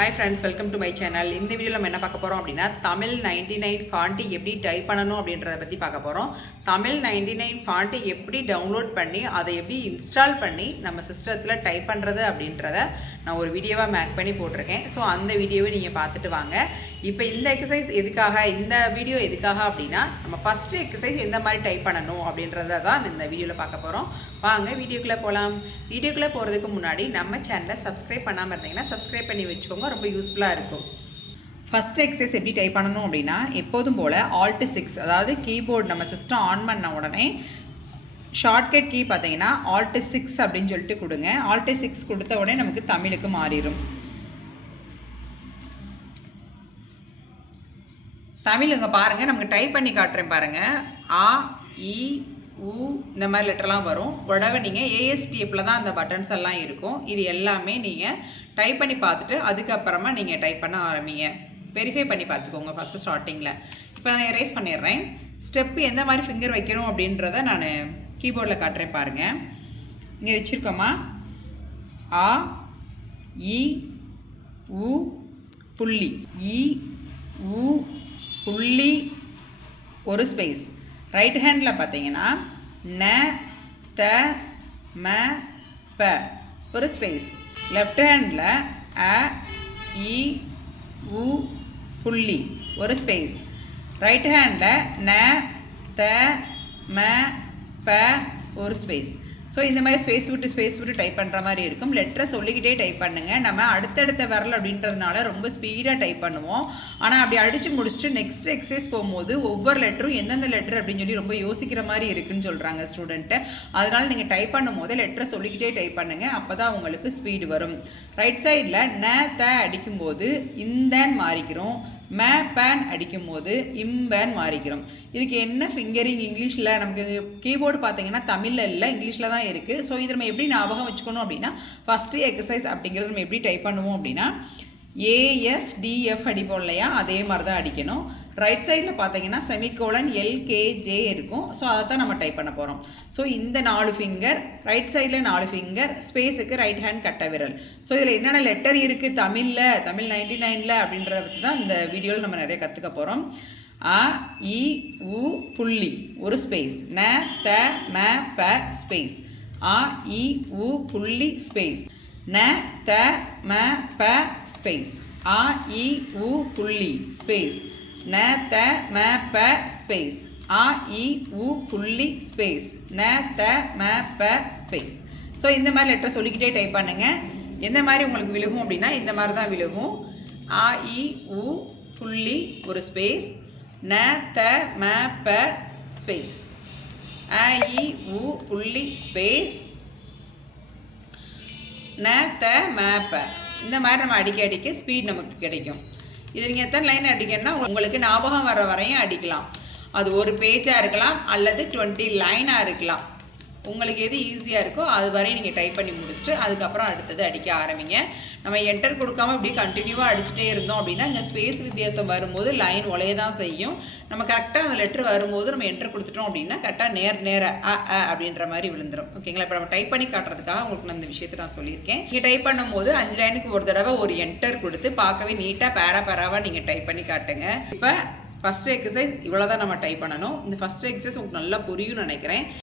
Hi friends, welcome to my channel. இந்த வீடியோல நம்ம என்ன பார்க்க போறோம் அப்படினா தமிழ் 99 font எப்படி டைப் பண்ணனும் அப்படின்றத பத்தி பார்க்க போறோம். தமிழ் 99 font எப்படி டவுன்லோட் பண்ணி அதை எப்படி இன்ஸ்டால் பண்ணி நம்ம சிஸ்டத்துல டைப் பண்றது அப்படின்றத நான் ஒரு வீடியோவா மேக் பண்ணி போட்டுருக்கேன். சோ அந்த வீடியோவை நீங்க பார்த்துட்டு வாங்க. இப்போ இந்த எக்சர்சைஸ் எதுக்காக இந்த வீடியோ எதுக்காக அப்படினா நம்ம ஃபர்ஸ்ட் எக்சர்சைஸ் எந்த மாதிரி டைப் பண்ணனும் அப்படின்றத தான் இந்த வீடியோல பார்க்க போறோம். வாங்க வீடியோக்குள்ள போலாம். வீடியோக்குள்ள போறதுக்கு முன்னாடி நம்ம சேனலை சப்ஸ்கிரைப் பண்ணாம இருந்தீங்கன்னா சப்ஸ்கிரைப் பண்ணி வெச்சுக்கோங்க. ரொம்ப யூஸ்ஃபுல்லாக இருக்கும். ஃபர்ஸ்ட் எக்ஸசைஸ் எப்படி டைப் பண்ணணும் அப்படின்னா எப்போதும் போல் Alt 6 அதாவது கீபோர்டு நம்ம சிஸ்டம் ஆன் பண்ண உடனே ஷார்ட்கட் கீ பார்த்தீங்கன்னா Alt 6 அப்படின்னு சொல்லிட்டு கொடுங்க. Alt 6 கொடுத்த உடனே நமக்கு தமிழுக்கு மாறிடும். தமிழ் இங்கே பாருங்கள், நமக்கு டைப் பண்ணி காட்டுறேன் பாருங்கள். ஆ இ ஊ இந்த மாதிரி லெட்டர்லாம் வரும். உடனே நீங்கள் ASTFல தான் அந்த பட்டன்ஸ் எல்லாம் இருக்கும். இது எல்லாமே நீங்கள் டைப் பண்ணி பார்த்துட்டு அதுக்கப்புறமா நீங்கள் டைப் பண்ண ஆரம்பிங்க. வெரிஃபை பண்ணி பார்த்துக்கோங்க ஃபஸ்ட்டு ஸ்டார்டிங்கில். இப்போ நான் எரேஸ் பண்ணிடுறேன். ஸ்டெப்பு எந்த மாதிரி ஃபிங்கர் வைக்கணும் அப்படின்றத நான் கீபோர்டில் காட்டுறேன் பாருங்கள். இங்கே வச்சுருக்கோமா ஆ இ ஊ புள்ளி இ ஊ புள்ளி ஒரு ஸ்பேஸ். ரைட் ஹேண்டில் பார்த்தீங்கன்னா ந த ம ப ஒரு ஸ்பேஸ். லெஃப்ட் ஹேண்டில் அ இ உ புள்ளி ஒரு ஸ்பேஸ். ரைட் ஹேண்டில் ந த ம ப ஒரு ஸ்பேஸ். ஸோ இந்த மாதிரி ஸ்பேஸ் விட்டு டைப் பண்ணுற மாதிரி இருக்கும். லெட்டரை சொல்லிக்கிட்டே டைப் பண்ணுங்கள். நம்ம அடுத்தடுத்த வரல் அப்படின்றதுனால ரொம்ப ஸ்பீடாக டைப் பண்ணுவோம். ஆனால் அப்படி அடித்து முடிச்சுட்டு நெக்ஸ்ட் எக்ஸசைஸ் போகும்போது ஒவ்வொரு லெட்டரும் எந்தெந்த லெட்டர் அப்படின்னு சொல்லி ரொம்ப யோசிக்கிற மாதிரி இருக்குதுன்னு சொல்கிறாங்க ஸ்டூடெண்ட்டு. அதனால் நீங்கள் டைப் பண்ணும்போது லெட்டரை சொல்லிக்கிட்டே டைப் பண்ணுங்கள். அப்போ தான் உங்களுக்கு ஸ்பீடு வரும். ரைட் சைடில் ந த அடிக்கும்போது இந்தன்னு மாறிக்கிறோம். ம பேன் அடிக்கும்போது இம்பேன் மாறிக்கிறோம். இதுக்கு என்ன ஃபிங்கரிங் இங்கிலீஷில் நமக்கு கீபோர்டு பார்த்தீங்கன்னா தமிழில் இல்லை, இங்கிலீஷில் தான் இருக்குது. ஸோ இது நம்ம எப்படி ஞாபகம் வச்சுக்கணும் அப்படின்னா ஃபஸ்ட்டு எக்ஸசைஸ் அப்படிங்கிறது நம்ம எப்படி டைப் பண்ணுவோம் அப்படின்னா ASDF அடிப்போம் இல்லையா, அதே மாதிரி தான் அடிக்கணும். ரைட் சைடில் பார்த்தீங்கன்னா செமிகோலன் LKJ இருக்கும். ஸோ அதை தான் நம்ம டைப் பண்ண போகிறோம். ஸோ இந்த 4 ஃபிங்கர், ரைட் சைடில் 4 ஃபிங்கர், ஸ்பேஸுக்கு ரைட் ஹேண்ட் கட்ட விரல். ஸோ இதில் என்னென்ன லெட்டர் இருக்குது தமிழ் 99ல் அப்படின்றத பற்றி தான் இந்த வீடியோவில் நம்ம நிறைய கற்றுக்க போகிறோம். அ இ உ புள்ளி ஒரு ஸ்பேஸ். ந த ம ப ஸ்பேஸ். அ இ உ புள்ளி ஸ்பேஸ். ந த ம ப ஸ்பேஸ். அ இ உ புள்ளி ஸ்பேஸ். ந த ம ப ஸ்பேஸ். அ இ உ புள்ளி ஸ்பேஸ். ந த ம ப ஸ்பேஸ். ஸோ இந்த மாதிரி லெட்டர் சொல்லிக்கிட்டே டைப் பண்ணுங்கள். எந்த மாதிரி உங்களுக்கு விழுகும் அப்படின்னா இந்த மாதிரி தான் விழுகும். அ இ உ புள்ளி ஒரு ஸ்பேஸ். ந த ம ப ஸ்பேஸ். அ இ உ புள்ளி ஸ்பேஸ். ந த ம ப. இந்த மாதிரி நம்ம அடிக்க ஸ்பீட் நமக்கு கிடைக்கும். இது நீங்கள் எத்தனை லைன் அடிக்கணும்னா உங்களுக்கு ஞாபகம் வர வரையும் அடிக்கலாம். அது ஒரு பேஜாக இருக்கலாம் அல்லது 20 லைனாக இருக்கலாம். உங்களுக்கு எது ஈஸியாக இருக்கோ அது வரையும் நீங்கள் டைப் பண்ணி முடிச்சுட்டு அதுக்கப்புறம் அடுத்தது அடிக்க ஆரம்பிங்க. நம்ம என்டர் கொடுக்காமல் இப்படி கண்டினியூவாக அடிச்சுட்டே இருந்தோம் அப்படின்னா இங்கே ஸ்பேஸ் வித்தியாசம் வரும்போது லைன் உலைய தான் செய்யும். நம்ம கரெக்டாக அந்த லெட்ரு வரும்போது நம்ம என்டர் கொடுத்துட்டோம் அப்படின்னா கரெக்டாக நேர அப்படின்ற மாதிரி விழுந்துடும். ஓகேங்களா? இப்போ நம்ம டைப் பண்ணி காட்டுறதுக்காக உங்களுக்கு நான் இந்த விஷயத்தை நான் சொல்லியிருக்கேன். நீங்கள் டைப் பண்ணும்போது 5 லைனுக்கு ஒரு தடவை ஒரு என்டர் கொடுத்து பார்க்கவே நீட்டாக பேராவாக நீங்கள் டைப் பண்ணி காட்டுங்க. இப்போ ஃபஸ்ட்டு எக்ஸசைஸ் இவ்வளோ தான் நம்ம டைப் பண்ணணும். இந்த ஃபஸ்ட்டு எக்ஸசைஸ் உங்களுக்கு நல்லா புரியும்னு நினைக்கிறேன்.